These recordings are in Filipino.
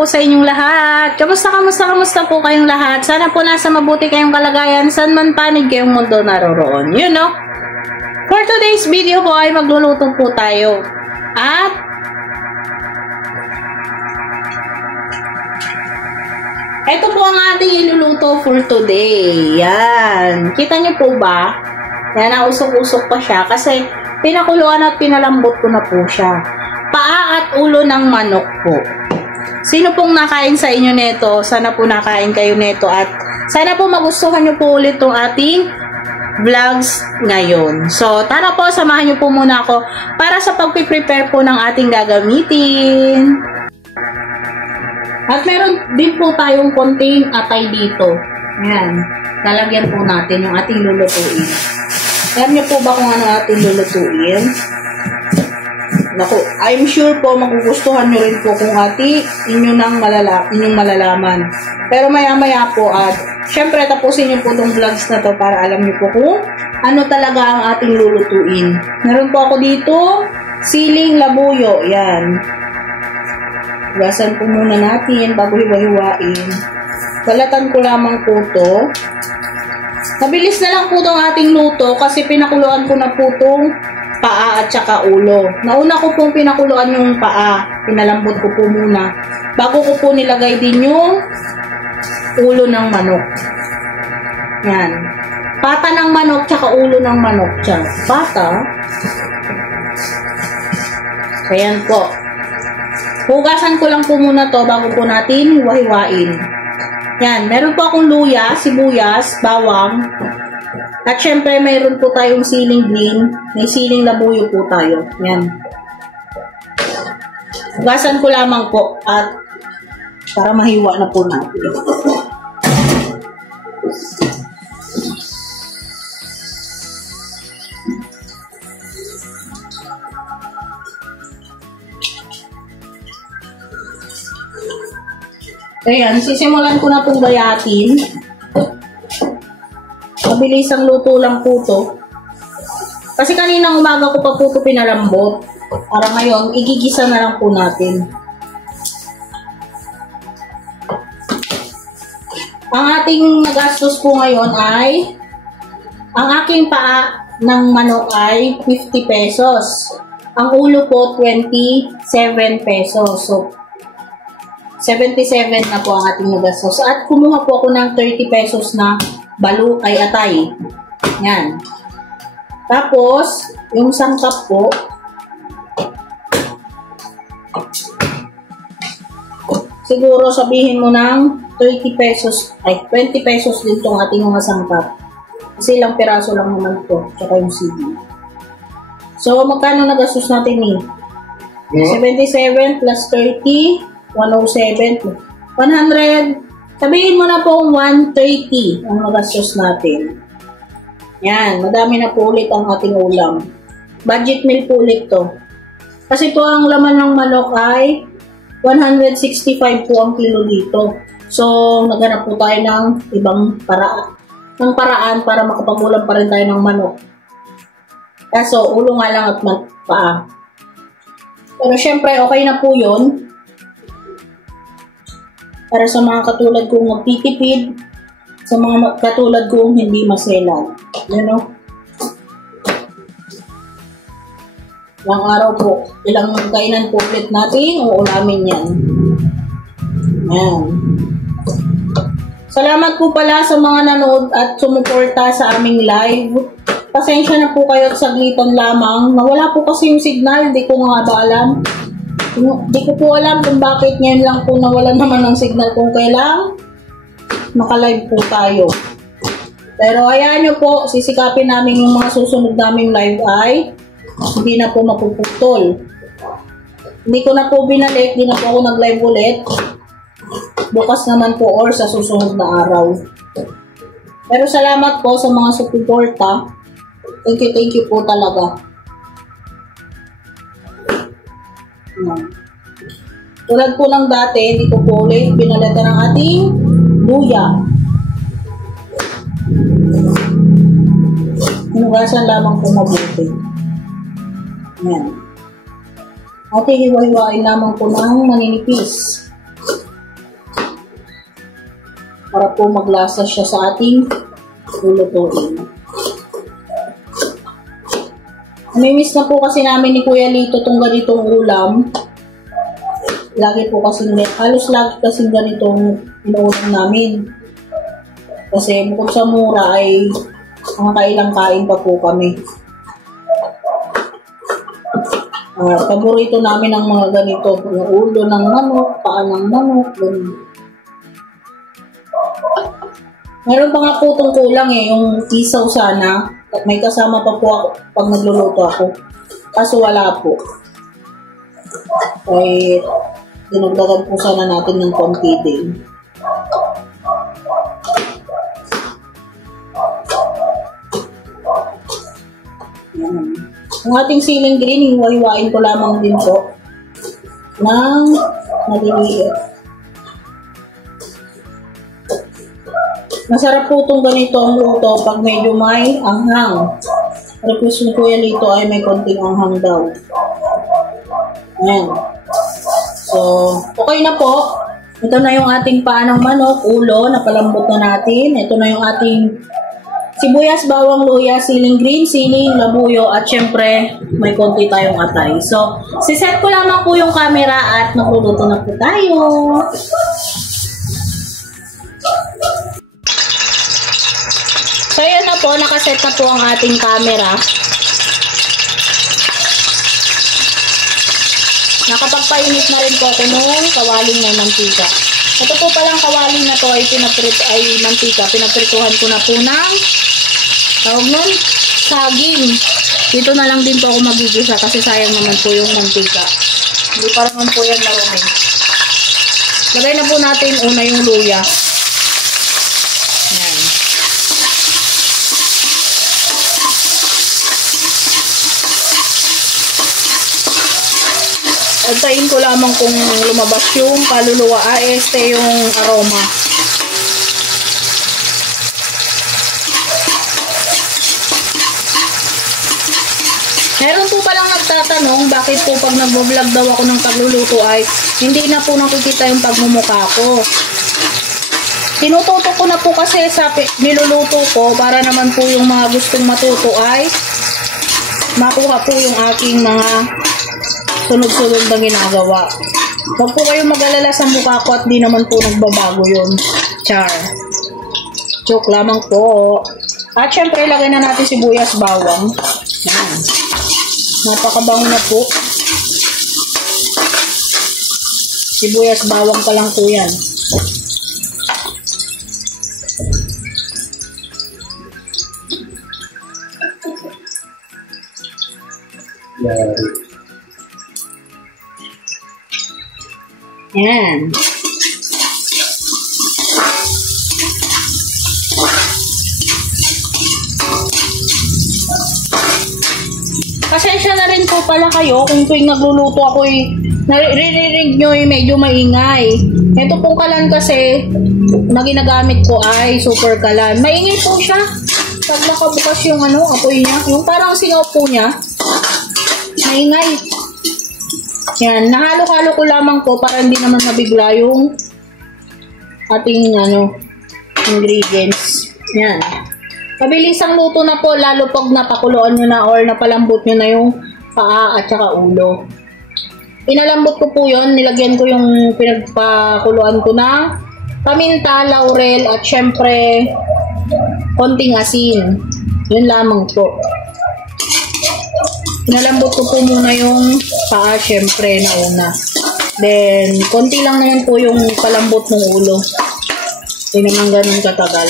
po sa inyong lahat. Kamusta po kayong lahat? Sana po nasa mabuti kayong kalagayan, saan man panig kayong mundo naroroon. You know? For today's video po ay magluluto po tayo. At ito po ang ating iluluto for today. Yan. Kita nyo po ba? Yan, nausok-usok pa siya kasi pinakuluan at pinalambot ko na po siya. Paa at ulo ng manok po. Sino pong nakain sa inyo nito? Sana po nakain kayo nito at sana po magustuhan nyo po ulit itong ating vlogs ngayon. So, tara po, samahan nyo po muna ako para sa pag-prepare po ng ating gagamitin. At meron din po tayong konting atay dito. Ayan. Lalagyan po natin yung ating lulutuin. Alam nyo po ba kung ano ating lulutuin? Naku, I'm sure po magugustuhan nyo rin po kung inyong malalaman. Pero maya-maya po at syempre tapusin nyo po itong vlogs na to para alam nyo po kung ano talaga ang ating lulutuin. Meron po ako dito, siling labuyo. Yan. Hugasan po muna natin bago hiwa-hiwain. Balatan ko lamang po ito. Mabilis na lang po itong ating luto kasi pinakuluan ko na po itong paa at saka ulo. Nauna ko pong pinakuluan yung paa. Pinalambot ko po muna. Bago ko po nilagay din yung ulo ng manok. Yan. Pata ng manok tsaka ulo ng manok. Tiyan. Pata. Ayan po. Hugasan ko lang po muna to bago po natin hiwa-hiwain. Yan. Meron po akong luya, sibuyas, bawang. At syempre, mayroon po tayong siling green. May siling labuyo po tayo. Yan. Hugasan ko lamang po at para mahiwa na po natin. Ayan, sisimulan ko na pong bayatin. Mabilis ang luto lang po to. Kasi kaninang umaga ko pa po ito pinalambot. Para ngayon, igigisa na lang po natin. Ang ating nagastos po ngayon ay, ang aking paa ng manok ay 50 pesos. Ang ulo po, 27 pesos. So, 77 na po ang ating nagastos. At kumuha po ako ng 30 pesos na atay. Yan. Tapos, yung sangkap po, siguro sabihin mo ng 30 pesos, ay 20 pesos din itong ating mga sangkap. Kasi ilang piraso lang naman ito, tsaka yung CD. So, magkano nagastos natin eh? 77 plus 30, 107, 100, sabihin mo na po 130 ang magastos natin. Yan, madami na po ulit ang ating ulam. Budget meal po ulit to. Kasi po ang laman ng manok ay 165 po ang kilo dito. So, naghanap po tayo ng ibang paraan para makapagulam pa rin tayo ng manok. Kaso, ulo nga lang at paa. Pero syempre, okay na po yun. Para sa mga katulad kong magtitipid, sa mga katulad kong hindi maselan. You know? Ilang araw po, ilang kainan po ulit natin, uulamin yan. Yan. Salamat po pala sa mga nanood at sumuporta sa aming live. Pasensya na po kayo at saglitan lamang. Nawala po kasi yung signal, di ko nga ba alam. Di ko po alam kung bakit ngayon lang po nawalan naman ng signal kung kailang maka-live po tayo. Pero hayaan nyo po, sisikapin namin yung mga susunod naming live ay hindi na po mapuputol. Hindi ko na po binalik, hindi na po ako nag-live ulit. Bukas naman po or sa susunod na araw. Pero salamat po sa mga suporta. Thank you po talaga. Tulad po ng dati, hindi ko po ulit pinalitan ng ating luya. Hinugasan lamang po mabuti. Ayan. At hiwa-hiwain lamang po ng maninipis. para po maglasa siya sa ating lulutuin. Namimiss na po kasi namin ni Kuya Lito itong ganitong ulam. Lagi po kasi, halos lagi kasi ganitong inuulam namin. Kasi bukod sa mura ay mga kailang kain pa po kami. Paborito namin ang mga ganito, yung ulo ng manok, paa ng manok, ganun. Meron pa nga po itong kulang yung isaw sana. At may kasama pa po ako pag nagluluto ako. Kaso wala po. Ay, dinagdagan po sana natin ng konti din. Yan. Ang ating siling green, hiwa-hiwain ko lamang din po ng maliliit. Masarap po itong ganito ang luto pag medyo may anghang. Request ni Kuya Lito ay may konting anghang daw. Ayan. So, okay na po. Ito na yung ating paa ng manok, ulo, napalambot na natin. Ito na yung ating sibuyas, bawang, luya, siling green, siling, labuyo, at syempre, may konti tayong atay. So, siset ko lamang po yung camera at magluluto na po tayo. So, yun na po. Nakaset na po ang ating camera. Nakapagpainit na rin po ako nung kawaling na mantika. Ito po palang kawaling na to ay mantika. Pinaprituhan ko na po ng tawag nun, saging. Dito na lang din po ako magigisa kasi sayang naman po yung mantika. Hindi pa naman po yan marumi. Lagay na po natin una yung luya. Ayan. Antayin ko lamang kung lumabas yung kaluluwa. Este yung aroma. Meron po palang nagtatanong bakit po pag nag-vlog daw ako ng pagluluto ay hindi na po nakikita yung pagmumukha ko. Tinututok ko na po kasi sa niluluto ko para naman po yung mga gustong matuto ay makuha po yung aking mga sunod-sunod na ginagawa. Huwag po kayong mag-alala sa mukha ko at di naman po nagbabago yun. Char. Joke lamang po. At syempre, lagay na natin sibuyas, bawang. Yan. Napakabango na po. Sibuyas, bawang pa lang po yan. Yan. Pasensya na rin po pala kayo kung tuwing nagluluto ako naririnig nyo medyo maingay. Ito pong kalan kasi na ginagamit ko ay super kalan. Maingay po siya pag nakabukas yung apoy niya. Yung parang singaw po niya. Maingay. Yan, nahalo-halo ko lamang po para hindi naman mabigla yung ating ingredients. Yan. Mabilisang luto na po, lalo pag napakuluan nyo na or napalambot nyo na yung paa at saka ulo. Pinalambot ko po yun, nilagyan ko yung pinagpakuluan ko na paminta, laurel at syempre konting asin. Yun lamang po. Pinalambot ko po muna yung paa, syempre, na una. Then, konti lang naman po yung palambot ng ulo. Hindi naman ganun katagal.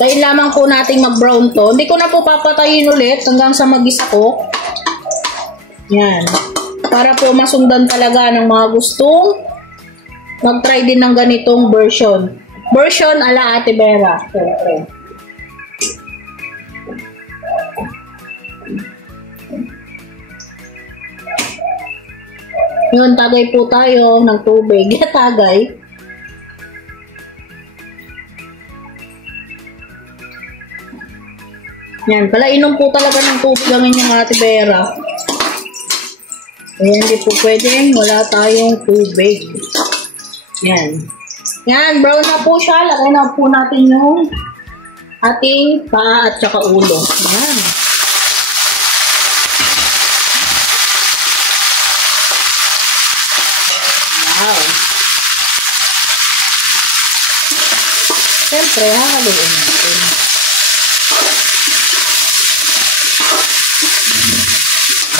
Dahil lamang po nating mag-brown to. Hindi ko na po papatayin ulit hanggang sa mag-isa ko. Yan. Para po masundan talaga ng mga gustong mag-try din ng ganitong version. Version ala Ate Vera. Siyempre. Yun, tagay po tayo ng tubig. Tagay. Yan, pala inom po talaga ng tubig ang inyong Ate Vera. Ayan, hindi po pwedeng wala tayong tubig. Yan. Yan, brown na po siya. Lagay na po natin yung ating paa at saka ulo. Yan. Wow. Siyempre, hahaluin natin.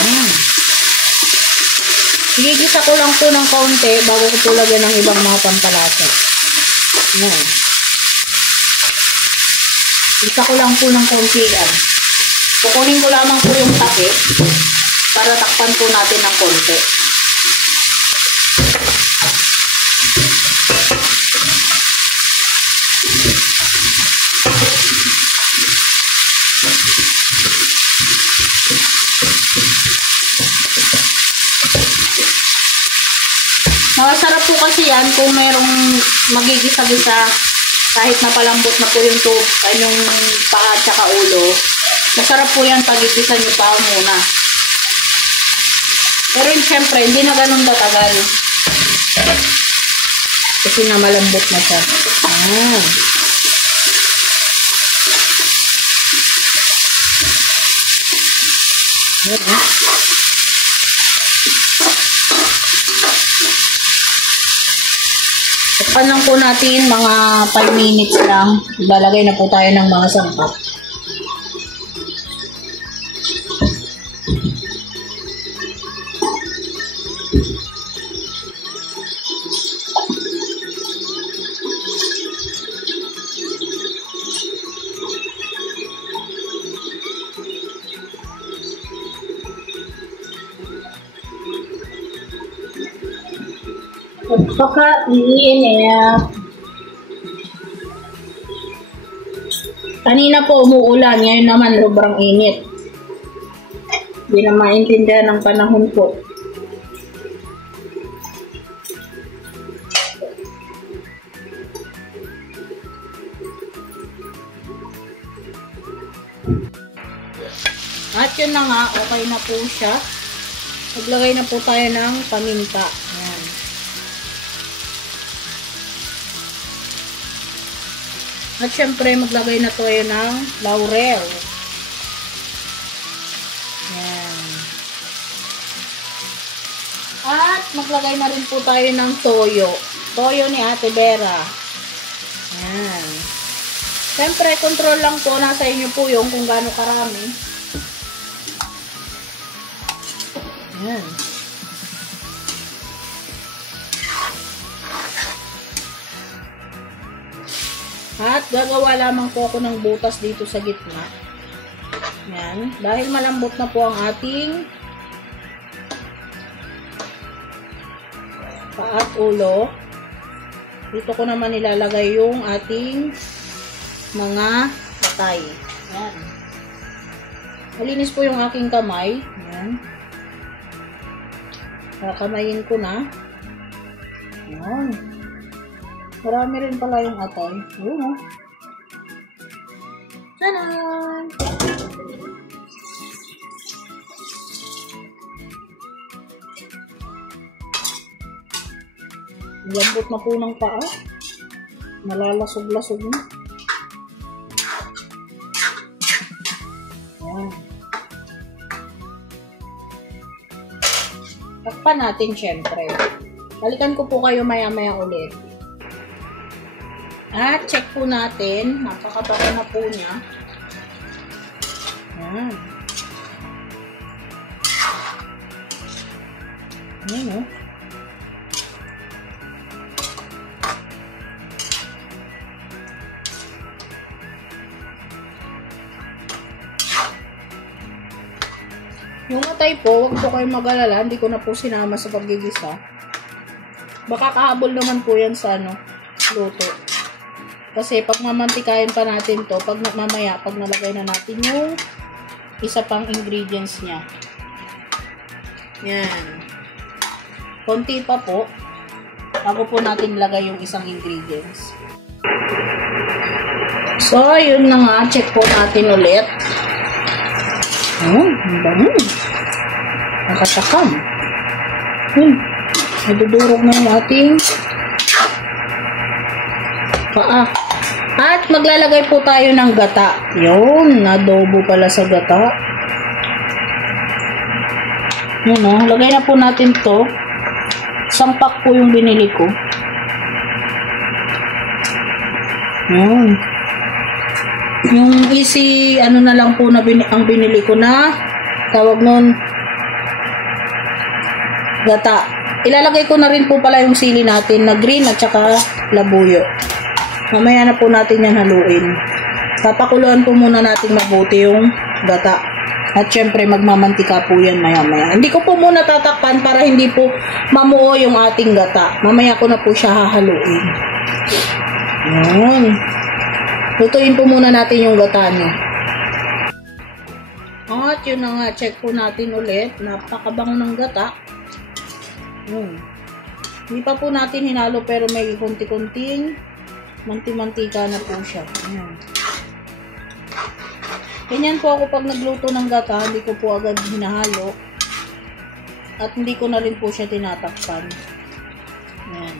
Yan. Igigisa ko lang po ng kaunti bago ko po lagyan ng ibang mga pampalasa. Yan. Isa ko lang po ng kaunti yan. Kukunin ko lamang po yung takip para takpan po natin ng konti. Masarap po kasi yan kung mayroong magigisa-gisa kahit napalambot na po yung yung paa at saka ulo. Masarap po yan pag igisa nyo pa muna. Pero siyempre, hindi na ganun katagal. Kasi na malambot na siya. Ah. Takpan lang po natin mga 5 minutes lang. Ilalagay na po tayo ng mga sangkap. Pagka-iinit. Kanina po umuulan, ngayon naman sobrang init. Hindi na maintindihan ng panahon po. At yun na nga, okay na po siya. Maglagay na po tayo ng paminta. Ayan. At syempre, maglagay na tayo ng laurel. Ayan. At maglagay na rin po tayo ng toyo. Toyo ni Ate Vera. Ayan. Syempre, control lang po. Nasa inyo po yung kung gaano karami. Ayan. At gagawa lamang po ako ng butas dito sa gitna. Yan. Dahil malambot na po ang ating paa at ulo, dito ko naman ilalagay yung ating mga patay. Yan. Malinis po yung aking kamay. Yan. Kakamayin ko na. Yan. Marami rin pala yung atay. Ayun o. Tanan! Lambot na po ng paa. Malalasog-lasog na. Ayan. Takpan natin syempre. Balikan ko po kayo maya-maya ulit. At check po natin. Nakakabaka na po niya. Ayan. Ayan o. Yung atay po, huwag po kayong mag-alala. Hindi ko na po sinama sa paggigisa. Baka kahabol naman po yan sa luto. Kasi pag mamantikain pa natin to, pag mamaya, pag nalagay na natin yung isa pang ingredients niya. Yan. Konti pa po. Bago po natin lagay yung isang ingredients. So, yun na nga. Check po natin ulit. Oh, ang dami. Nakatakam. Nadudurog na yung ating paa. At maglalagay po tayo ng gata. Yun, adobo pala sa gata. Yun o, lagay na po natin to. Isang pack po yung binili ko. Yun. Yung easy, ano na lang po na ang binili ko na tawag nun gata. Ilalagay ko na rin po pala yung sili natin na green at saka labuyo. Mamaya na po natin yan haluin. Papakuluan po muna natin mabuti yung gata. At syempre magmamantika po yan maya maya. Hindi ko po muna tatakpan para hindi po mamuo yung ating gata. Mamaya ko na po siya hahaluin. Yan. Lutuin po muna natin yung gata niya. At yun na nga, check po natin ulit. Napakabango ng gata. Hindi pa po natin hinalo pero may kunti-kunting manti-mantika na po siya. Ayan. Ganyan po ako pag nagluto ng gata, hindi ko po agad hinahalo. At hindi ko na rin po siya tinatakpan. Ayan.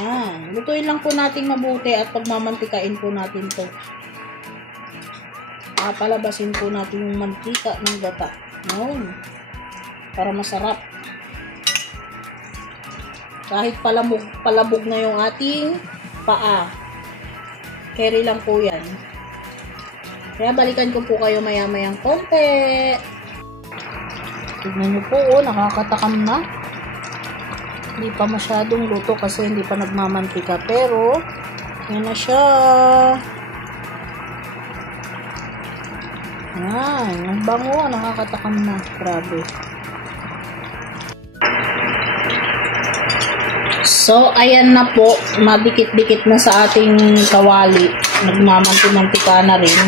Ayan. Lutuin lang po natin mabuti at pagmamantikain po natin to. Palabasin po natin yung mantika ng gata. Ayan. Para masarap. Kahit palabog na yung ating paa. Carry lang po yan. Kaya balikan ko po kayo maya-mayang konti. Tignan nyo po, nakakatakam na. Hindi pa masyadong luto kasi hindi pa nagmamantika. Pero, yan na siya. Yan, ang bango, nakakatakam na. Grabe. So, ayan na po. Madikit-dikit na sa ating kawali. Nagmamanti-mantika na rin.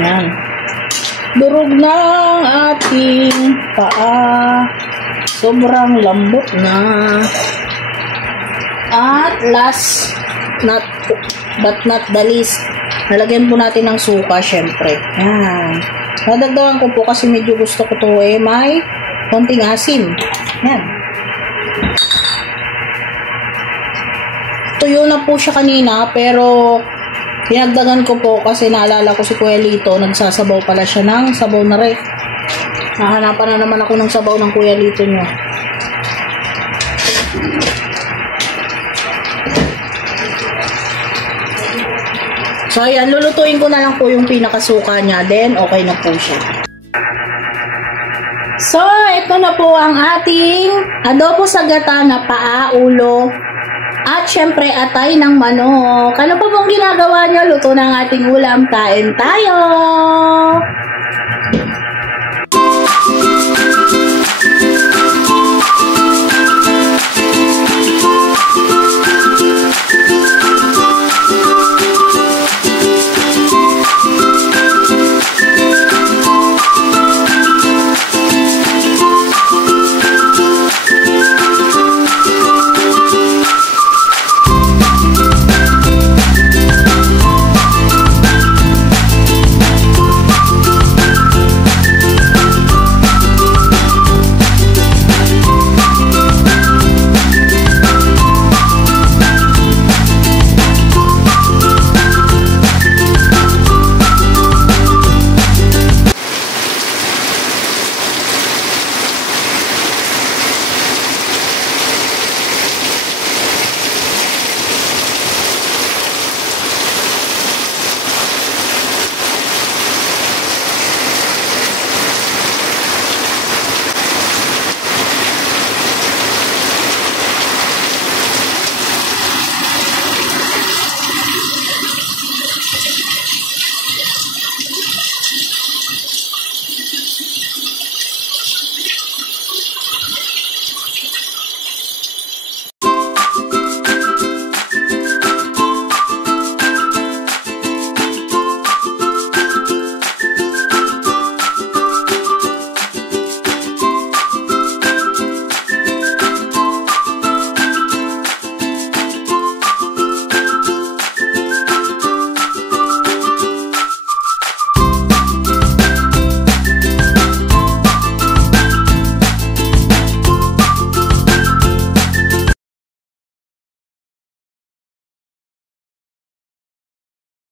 Ayan. Durog na ang ating paa. Sobrang lambot na. At last, but not the least, nalagyan po natin ng suka, syempre. Ayan. Nadagdagan ko po kasi medyo gusto ko to may konting asim. Yan. Tuyo na po siya kanina, pero dinagdagan ko po kasi naalala ko si Kuya Lito, nagsasabaw pala siya ng sabaw na ref. Nahanapan na naman ako ng sabaw ng Kuya Lito nyo. So, ayan, lulutuin ko na lang po yung pinakasuka niya, then okay na po siya. So, ito na po ang ating adobo sa gata na paa, ulo, at syempre atay ng manok. Ano pa pong ginagawa nyo? Luto na ang ating ulam. Kain tayo!